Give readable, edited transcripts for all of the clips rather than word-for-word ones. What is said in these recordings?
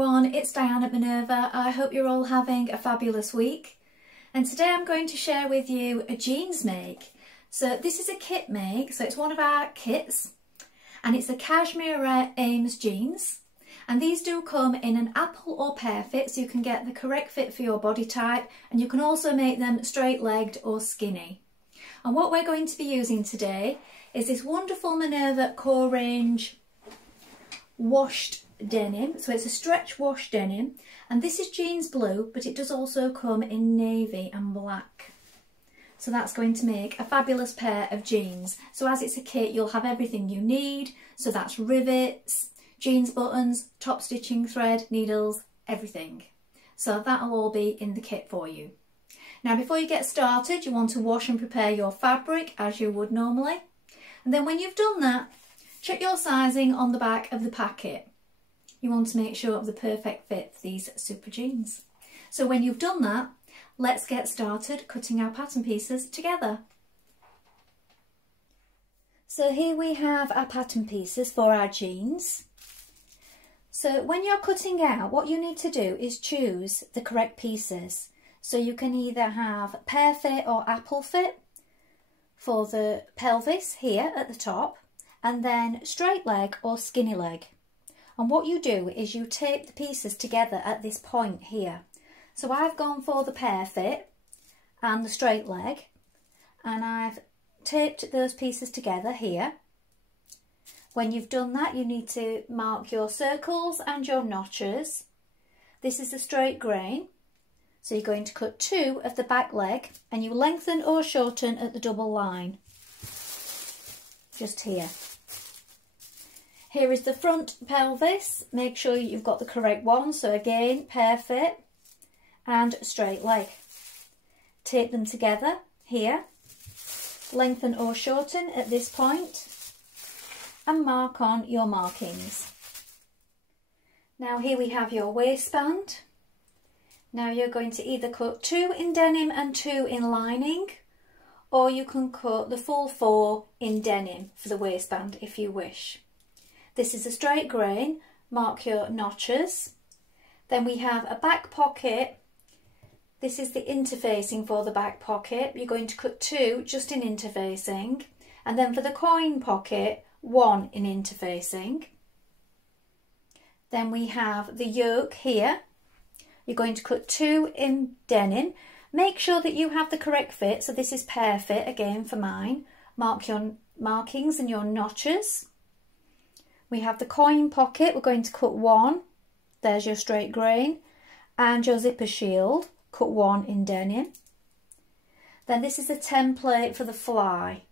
everyone, it's Dianne at Minerva. I hope you're all having a fabulous week. And today I'm going to share with you a jeans make. So this is a kit make, so it's one of our kits. And it's a Cashmerette Ames Jeans. And these do come in an apple or pear fit, so you can get the correct fit for your body type. And you can also make them straight-legged or skinny. And what we're going to be using today is this wonderful Minerva Core Range washed denim. So it's a stretch wash denim, and this is jeans blue, but it does also come in navy and black. So that's going to make a fabulous pair of jeans. So as it's a kit, you'll have everything you need. So that's rivets, jeans buttons, top stitching thread, needles, everything. So that'll all be in the kit for you. Now before you get started, you want to wash and prepare your fabric as you would normally. And then when you've done that, check your sizing on the back of the packet. You want to make sure of the perfect fit for these super jeans. So when you've done that, let's get started cutting our pattern pieces together. So here we have our pattern pieces for our jeans. So when you're cutting out, what you need to do is choose the correct pieces. So you can either have pear fit or apple fit for the pelvis here at the top, and then straight leg or skinny leg. And what you do is you tape the pieces together at this point here. So I've gone for the pear fit and the straight leg, and I've taped those pieces together here. When you've done that, you need to mark your circles and your notches. This is a straight grain, so you're going to cut 2 of the back leg, and you lengthen or shorten at the double line, just here. Here is the front pelvis. Make sure you've got the correct one. So again, pear fit and straight leg. Tape them together here. Lengthen or shorten at this point and mark on your markings. Now here we have your waistband. Now you're going to either cut 2 in denim and 2 in lining, or you can cut the full 4 in denim for the waistband if you wish. This is a straight grain, mark your notches. Then we have a back pocket. This is the interfacing for the back pocket. You're going to cut 2 just in interfacing. And then for the coin pocket, 1 in interfacing. Then we have the yoke here. You're going to cut 2 in denim. Make sure that you have the correct fit. So this is pear fit again for mine. Mark your markings and your notches. We have the coin pocket, we're going to cut 1, there's your straight grain, and your zipper shield, cut 1 in denim. Then this is a template for the fly,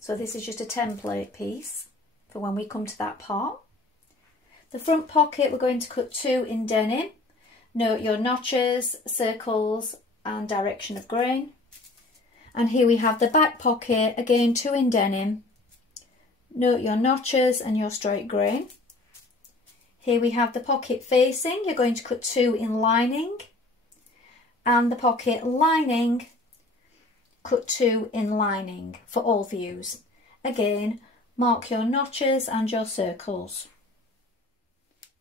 so this is just a template piece for when we come to that part. The front pocket we're going to cut 2 in denim. Note your notches, circles and direction of grain. And here we have the back pocket, again 2 in denim. Note your notches and your straight grain. Here we have the pocket facing. You're going to cut 2 in lining, and the pocket lining, cut 2 in lining for all views. Again, mark your notches and your circles.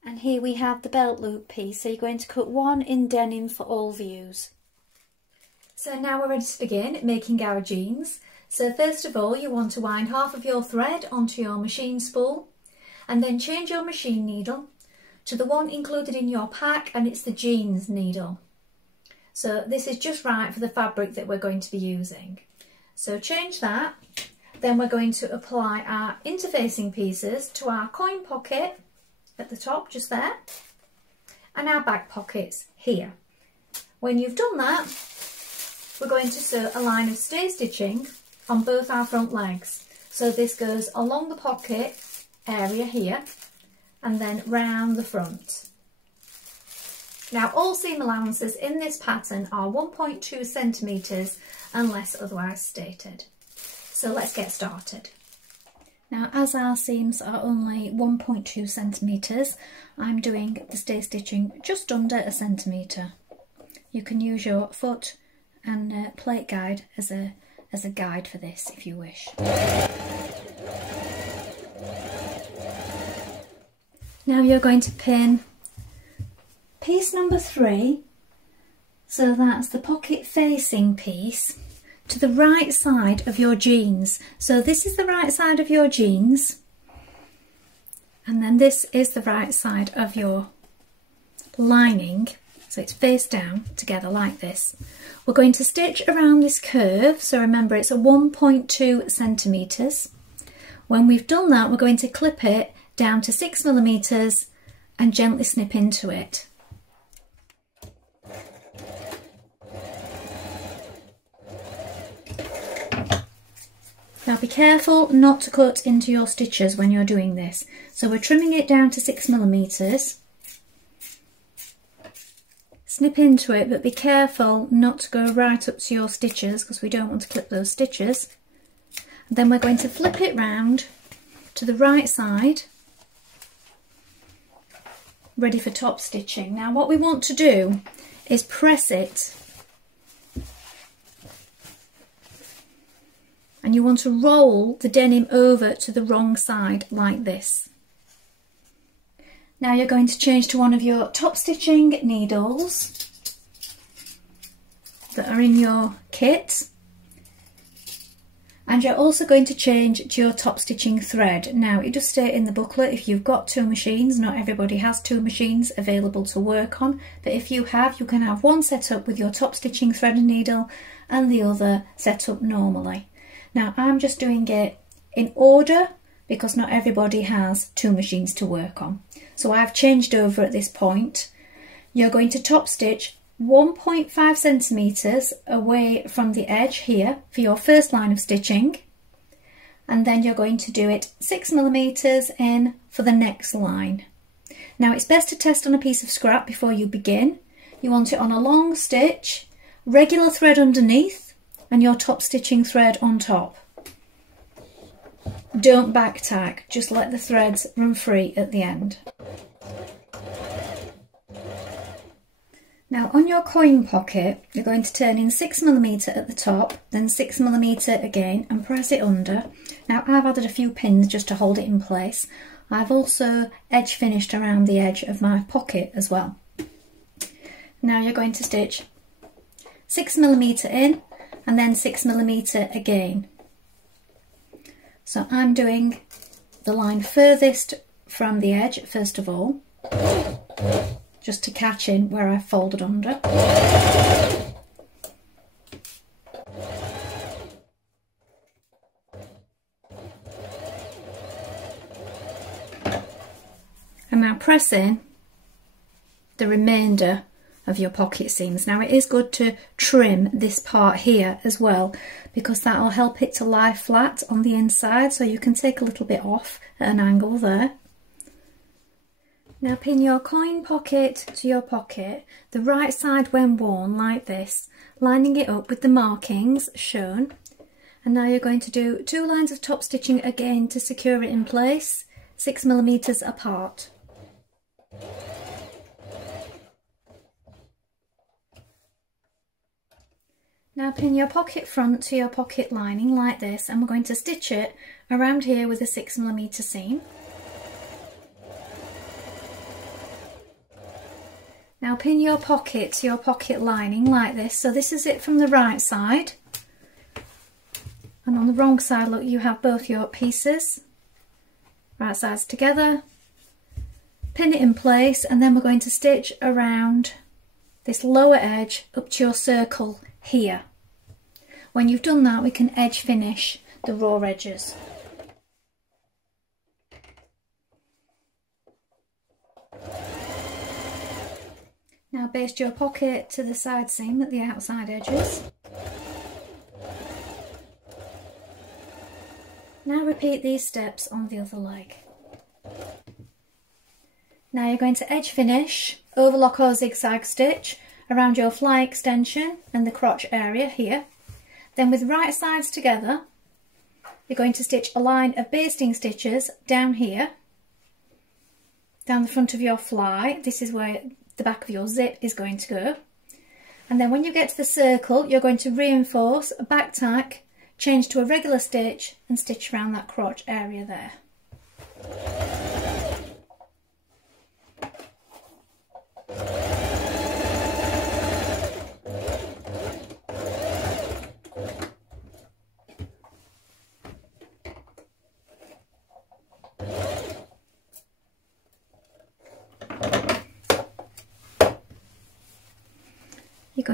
And here we have the belt loop piece. So you're going to cut 1 in denim for all views. So now we're ready to begin making our jeans. So first of all, you want to wind half of your thread onto your machine spool, and then change your machine needle to the one included in your pack, and it's the jeans needle. So this is just right for the fabric that we're going to be using. So change that. Then we're going to apply our interfacing pieces to our coin pocket at the top, just there, and our back pockets here. When you've done that, we're going to sew a line of stay stitching on both our front legs. So this goes along the pocket area here and then round the front. Now all seam allowances in this pattern are 1.2 centimetres unless otherwise stated. So let's get started. Now as our seams are only 1.2 centimetres, I'm doing the stay stitching just under a centimetre. You can use your foot and plate guide as a guide for this if you wish. Now you're going to pin piece number 3, so that's the pocket facing piece, to the right side of your jeans. So this is the right side of your jeans, and then this is the right side of your lining, so it's face down together like this. We're going to stitch around this curve, so remember it's a 1.2 centimetres. When we've done that, we're going to clip it down to 6mm and gently snip into it. Now be careful not to cut into your stitches when you're doing this. So we're trimming it down to 6mm. Snip into it, but be careful not to go right up to your stitches because we don't want to clip those stitches. And then we're going to flip it round to the right side, ready for top stitching. Now what we want to do is press it, and you want to roll the denim over to the wrong side like this. Now you're going to change to one of your top stitching needles that are in your kit, and you're also going to change to your top stitching thread. Now it does state in the booklet if you've got 2 machines, not everybody has 2 machines available to work on, but if you have, you can have one set up with your top stitching thread and needle and the other set up normally. Now I'm just doing it in order because not everybody has 2 machines to work on. So I've changed over at this point. You're going to top stitch 1.5 centimetres away from the edge here for your first line of stitching, and then you're going to do it 6mm in for the next line. Now it's best to test on a piece of scrap before you begin. You want it on a long stitch, regular thread underneath and your top stitching thread on top. Don't back tack, just let the threads run free at the end. Now on your coin pocket, you're going to turn in 6mm at the top, then 6mm again and press it under. Now I've added a few pins just to hold it in place. I've also edge finished around the edge of my pocket as well. Now you're going to stitch 6mm in and then 6mm again. So I'm doing the line furthest from the edge first of all, just to catch in where I've folded under. And now press in the remainder of your pocket seams. Now it is good to trim this part here as well because that will help it to lie flat on the inside, so you can take a little bit off at an angle there. Now pin your coin pocket to your pocket, the right side when worn like this, lining it up with the markings shown. And now you're going to do 2 lines of top stitching again to secure it in place, 6mm apart. Now pin your pocket front to your pocket lining like this, and we're going to stitch it around here with a 6mm seam. Now pin your pocket to your pocket lining like this, so this is it from the right side, and on the wrong side, look, you have both your pieces, right sides together, pin it in place, and then we're going to stitch around this lower edge up to your circle here. When you've done that, we can edge finish the raw edges. Now baste your pocket to the side seam at the outside edges. Now repeat these steps on the other leg. Now you're going to edge finish, overlock or zigzag stitch around your fly extension and the crotch area here. Then with right sides together, you're going to stitch a line of basting stitches down here, down the front of your fly. This is where the back of your zip is going to go. And then when you get to the circle, you're going to reinforce, back tack, change to a regular stitch and stitch around that crotch area there.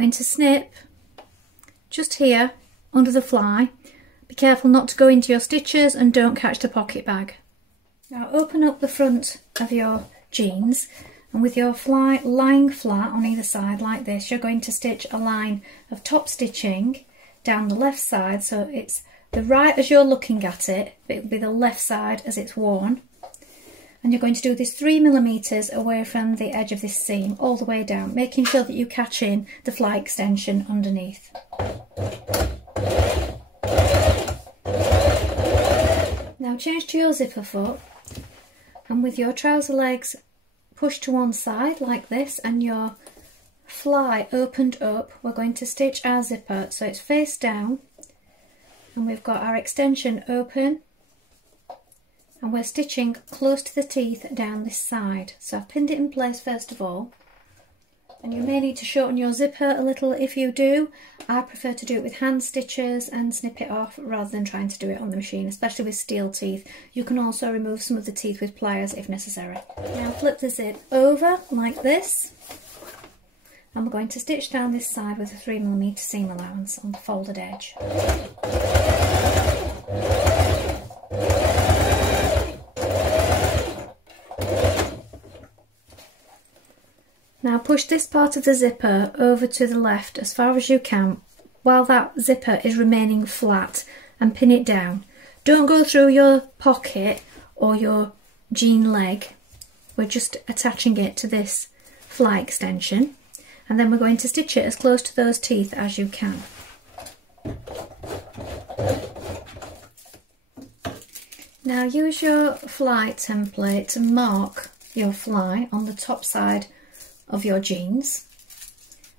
going to snip just here under the fly. Be careful not to go into your stitches and don't catch the pocket bag. Now open up the front of your jeans, and with your fly lying flat on either side like this, you're going to stitch a line of top stitching down the left side, so it's the right as you're looking at it, but it'll be the left side as it's worn. And you're going to do this 3mm away from the edge of this seam all the way down, making sure that you catch in the fly extension underneath. Now change to your zipper foot, and with your trouser legs push to one side like this and your fly opened up, we're going to stitch our zipper so it's face down, and we've got our extension open, and we're stitching close to the teeth down this side. So I've pinned it in place first of all, and you may need to shorten your zipper a little if you do. I prefer to do it with hand stitches and snip it off rather than trying to do it on the machine, especially with steel teeth. You can also remove some of the teeth with pliers if necessary. Now flip the zip over like this, and we're going to stitch down this side with a 3mm seam allowance on the folded edge. Now push this part of the zipper over to the left as far as you can while that zipper is remaining flat, and pin it down. Don't go through your pocket or your jean leg. We're just attaching it to this fly extension, and then we're going to stitch it as close to those teeth as you can. Now use your fly template to mark your fly on the top side of your jeans,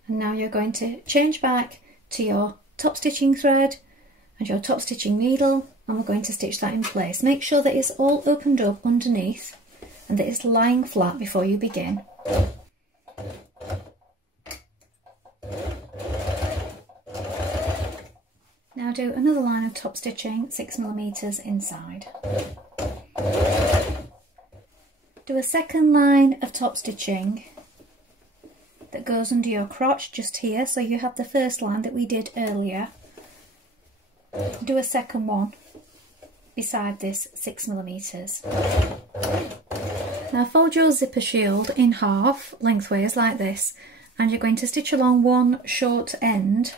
and now you're going to change back to your top stitching thread and your top stitching needle, and we're going to stitch that in place. Make sure that it's all opened up underneath and that it's lying flat before you begin. Now do another line of top stitching 6mm inside. Do a second line of top stitching that goes under your crotch just here, so you have the first line that we did earlier. Do a second one beside this 6mm. Now fold your zipper shield in half lengthways like this, and you're going to stitch along one short end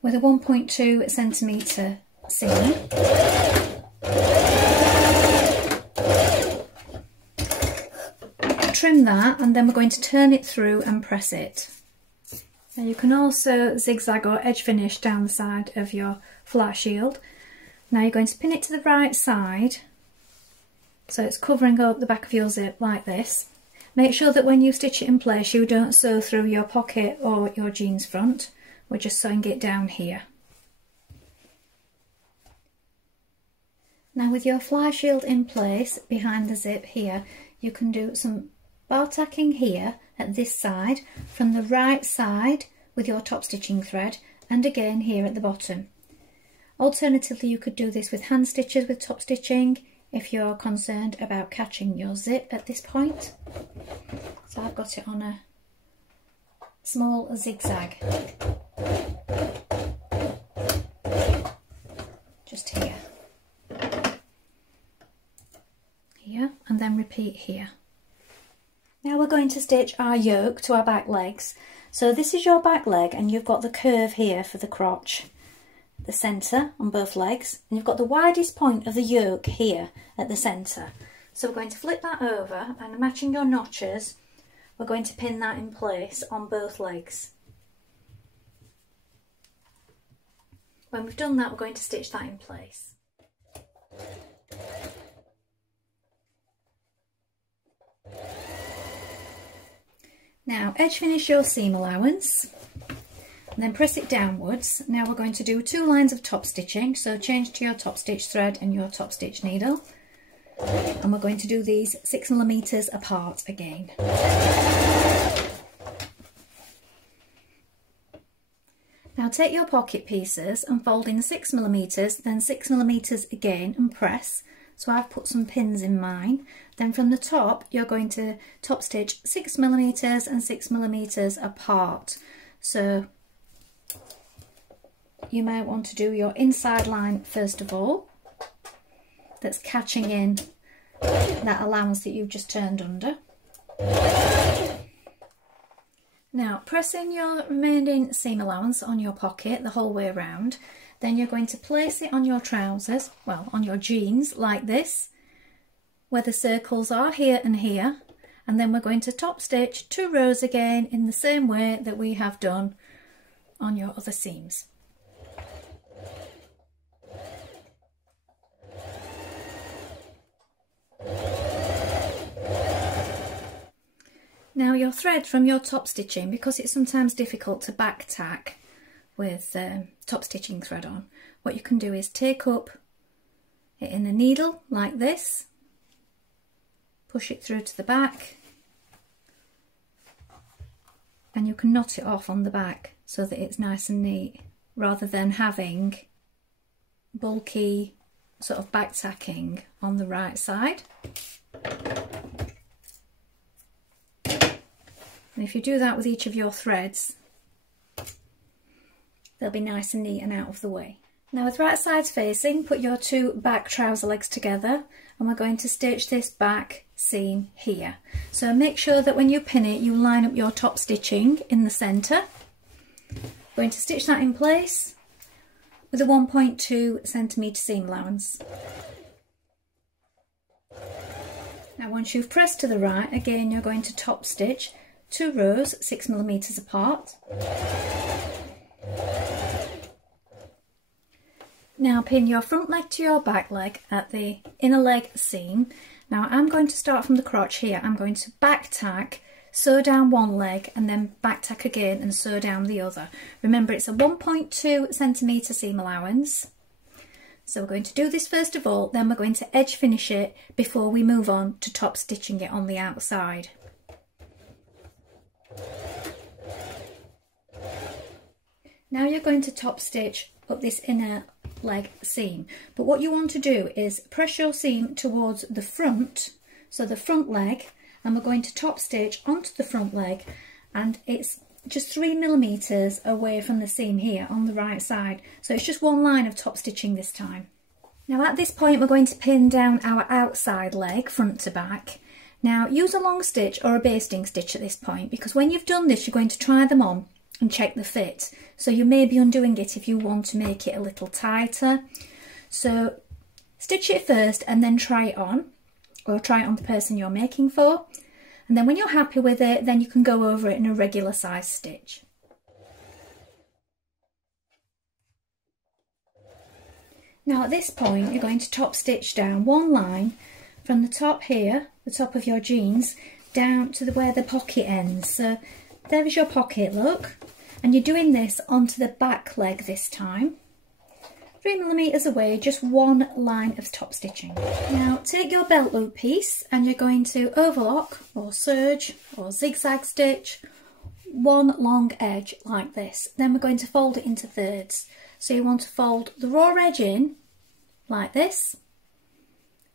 with a 1.2cm seam. Trim that, and then we're going to turn it through and press it. Now you can also zigzag or edge finish down the side of your flat shield. Now you're going to pin it to the right side so it's covering up the back of your zip like this. Make sure that when you stitch it in place you don't sew through your pocket or your jeans front. We're just sewing it down here. Now with your fly shield in place behind the zip here, you can do some bar tacking here at this side from the right side with your top stitching thread, and again here at the bottom. Alternatively, you could do this with hand stitches with top stitching if you're concerned about catching your zip at this point. So I've got it on a small zigzag just here, and then repeat here. Now we're going to stitch our yoke to our back legs. So this is your back leg, and you've got the curve here for the crotch, the centre on both legs, and you've got the widest point of the yoke here at the centre. So we're going to flip that over, and matching your notches, we're going to pin that in place on both legs. When we've done that, we're going to stitch that in place. Now edge finish your seam allowance and then press it downwards. Now we're going to do 2 lines of top stitching, so change to your top stitch thread and your top stitch needle, and we're going to do these 6mm apart again. Now take your pocket pieces and fold in 6mm, then 6mm again, and press. So I've put some pins in mine. Then from the top, you're going to top stitch 6mm and 6mm apart. So you might want to do your inside line first of all, that's catching in that allowance that you've just turned under. Now press in your remaining seam allowance on your pocket the whole way around. Then you're going to place it on your trousers, well, on your jeans like this, where the circles are here and here, and then we're going to top stitch 2 rows again in the same way that we have done on your other seams. Now your thread from your top stitching, because it's sometimes difficult to back tack with top stitching thread on, what you can do is take up it in the needle like this, push it through to the back, and you can knot it off on the back so that it's nice and neat, rather than having bulky sort of back tacking on the right side. And if you do that with each of your threads, they'll be nice and neat and out of the way. Now with right sides facing, put your 2 back trouser legs together, and we're going to stitch this back seam here. So make sure that when you pin it, you line up your top stitching in the centre. Going to stitch that in place with a 1.2 centimetre seam allowance. Now once you've pressed to the right, again you're going to top stitch 2 rows 6mm apart. Now pin your front leg to your back leg at the inner leg seam. Now I'm going to start from the crotch here. I'm going to back tack, sew down one leg, and then back tack again and sew down the other. Remember, it's a 1.2 centimetre seam allowance. So we're going to do this first of all, then we're going to edge finish it before we move on to top stitching it on the outside. Now you're going to top stitch up this inner leg seam, but what you want to do is press your seam towards the front, so the front leg, and we're going to top stitch onto the front leg, and it's just 3mm away from the seam here on the right side, so it's just one line of top stitching this time. Now at this point we're going to pin down our outside leg front to back. Now use a long stitch or a basting stitch at this point, because when you've done this you're going to try them on and check the fit, so you may be undoing it if you want to make it a little tighter. So stitch it first and then try it on, or try it on the person you're making for, and then when you're happy with it, then you can go over it in a regular size stitch. Now at this point you're going to top stitch down one line from the top here, the top of your jeans, down to where the pocket ends. So there is your pocket, look, and you're doing this onto the back leg this time. 3mm away, just one line of top stitching. Now take your belt loop piece and you're going to overlock or serge or zigzag stitch one long edge like this. Then we're going to fold it into thirds. So you want to fold the raw edge in like this,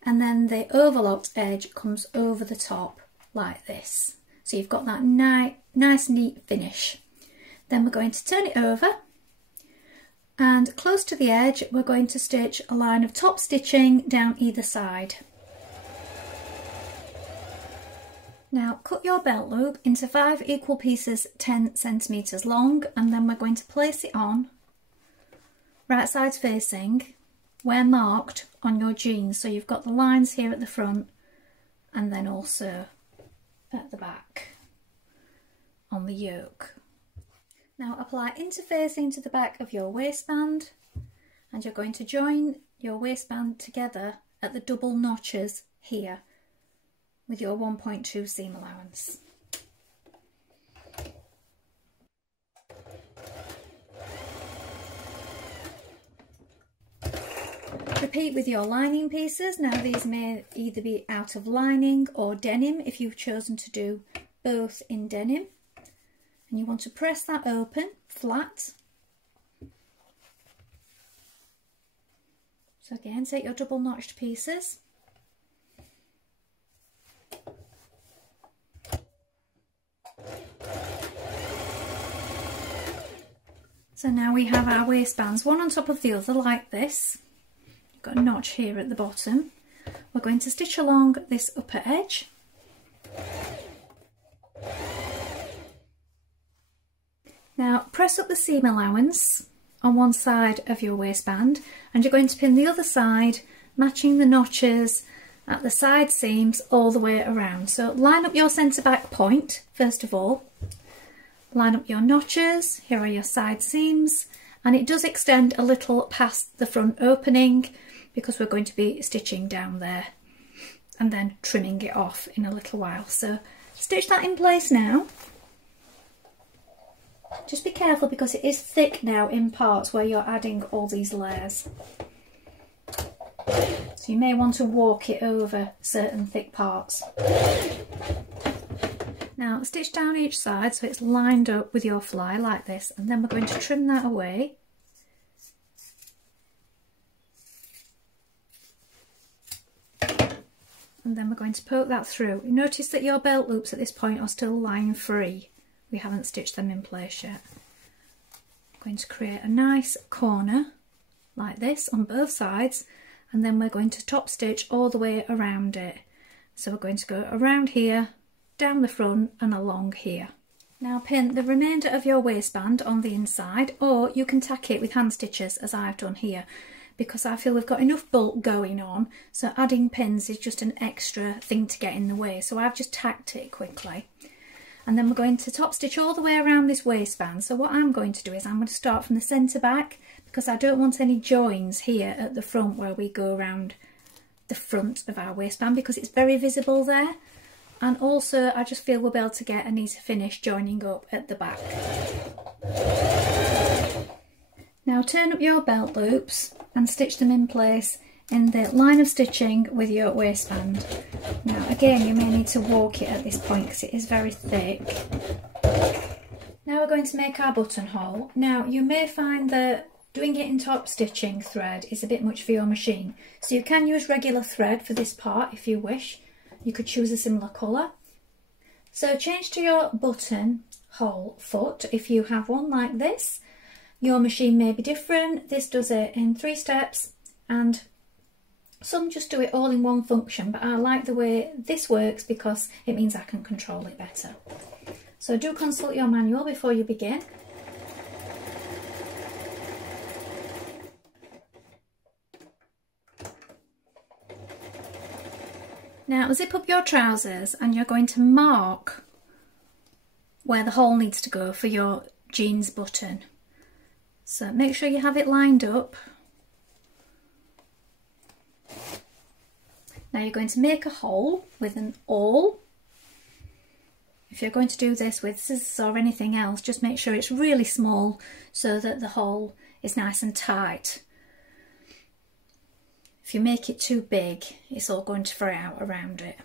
and then the overlocked edge comes over the top like this. So you've got that nice neat finish. Then we're going to turn it over, and close to the edge we're going to stitch a line of top stitching down either side. Now cut your belt loop into 5 equal pieces 10 centimetres long, and then we're going to place it on right sides facing where marked on your jeans. So you've got the lines here at the front and then also at the back on the yoke. Now apply interfacing to the back of your waistband, and you're going to join your waistband together at the double notches here with your 1.2 seam allowance. Repeat with your lining pieces. Now these may either be out of lining or denim if you've chosen to do both in denim. And you want to press that open flat. So again, take your double notched pieces. So now we have our waistbands, one on top of the other like this. You've got a notch here at the bottom. We're going to stitch along this upper edge. Now press up the seam allowance on one side of your waistband and you're going to pin the other side, matching the notches at the side seams all the way around. So line up your centre back point first of all, line up your notches, here are your side seams, and it does extend a little past the front opening because we're going to be stitching down there and then trimming it off in a little while. So stitch that in place now. Just be careful because it is thick now in parts where you're adding all these layers. So you may want to walk it over certain thick parts. Now stitch down each side so it's lined up with your fly like this, and then we're going to trim that away. And then we're going to poke that through. Notice that your belt loops at this point are still line free. We haven't stitched them in place yet. I'm going to create a nice corner like this on both sides, and then we're going to top stitch all the way around it. So we're going to go around here, down the front and along here. Now pin the remainder of your waistband on the inside, or you can tack it with hand stitches as I've done here, because I feel we've got enough bulk going on, so adding pins is just an extra thing to get in the way. So I've just tacked it quickly. And then we're going to top stitch all the way around this waistband. So what I'm going to do is I'm going to start from the centre back, because I don't want any joins here at the front where we go around the front of our waistband, because it's very visible there. And also I just feel we'll be able to get a neat finish joining up at the back. Now turn up your belt loops and stitch them in place in the line of stitching with your waistband. Now again, you may need to walk it at this point because it is very thick. Now we're going to make our buttonhole. Now you may find that doing it in top stitching thread is a bit much for your machine, so you can use regular thread for this part if you wish. You could choose a similar colour. So change to your buttonhole foot if you have one like this. Your machine may be different. This does it in 3 steps, and some just do it all in one function, but I like the way this works because it means I can control it better. So do consult your manual before you begin. Now zip up your trousers and you're going to mark where the hole needs to go for your jeans button. So make sure you have it lined up. Now you're going to make a hole with an awl. If you're going to do this with scissors or anything else, just make sure it's really small so that the hole is nice and tight. If you make it too big, it's all going to fray out around it.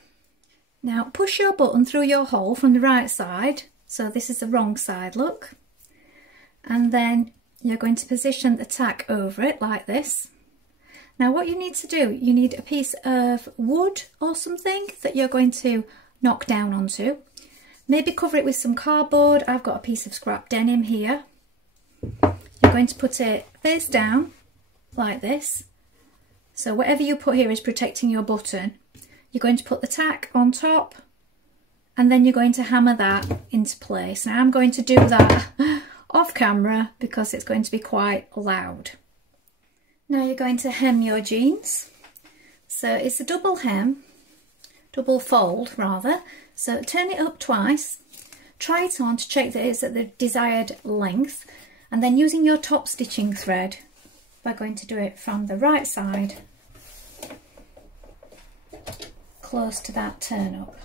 Now push your button through your hole from the right side. So this is the wrong side, look. And then you're going to position the tack over it like this. Now what you need to do, you need a piece of wood or something that you're going to knock down onto. Maybe cover it with some cardboard. I've got a piece of scrap denim here. You're going to put it face down like this. So whatever you put here is protecting your button. You're going to put the tack on top and then you're going to hammer that into place. Now I'm going to do that off camera because it's going to be quite loud. Now you're going to hem your jeans. So it's a double hem, double fold rather. So turn it up twice, try it on to check that it's at the desired length, and then using your top stitching thread, we're going to do it from the right side, close to that turn up.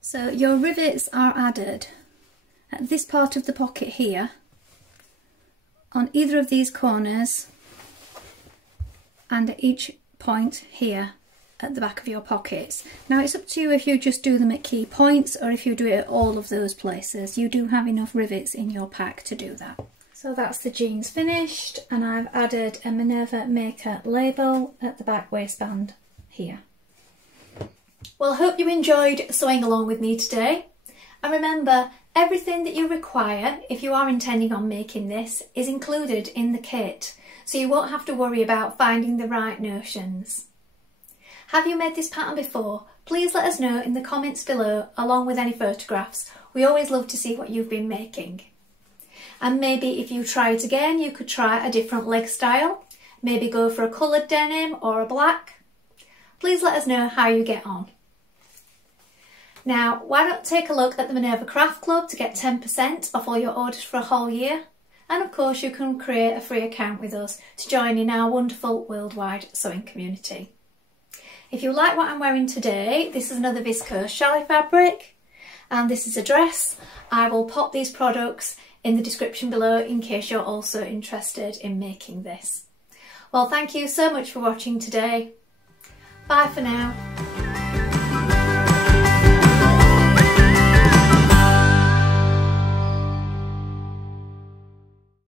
So your rivets are added at this part of the pocket here, on either of these corners, and at each point here at the back of your pockets. Now it's up to you if you just do them at key points or if you do it at all of those places. You do have enough rivets in your pack to do that. So that's the jeans finished, and I've added a Minerva Maker label at the back waistband here. Well, I hope you enjoyed sewing along with me today. And remember, everything that you require, if you are intending on making this, is included in the kit, so you won't have to worry about finding the right notions. Have you made this pattern before? Please let us know in the comments below, along with any photographs. We always love to see what you've been making. And maybe if you try it again, you could try a different leg style. Maybe go for a coloured denim or a black. Please let us know how you get on. Now, why not take a look at the Minerva Craft Club to get 10% off all your orders for a whole year? And of course, you can create a free account with us to join in our wonderful worldwide sewing community. If you like what I'm wearing today, this is another viscose challis fabric, and this is a dress. I will pop these products in the description below in case you're also interested in making this. Well, thank you so much for watching today. Bye for now.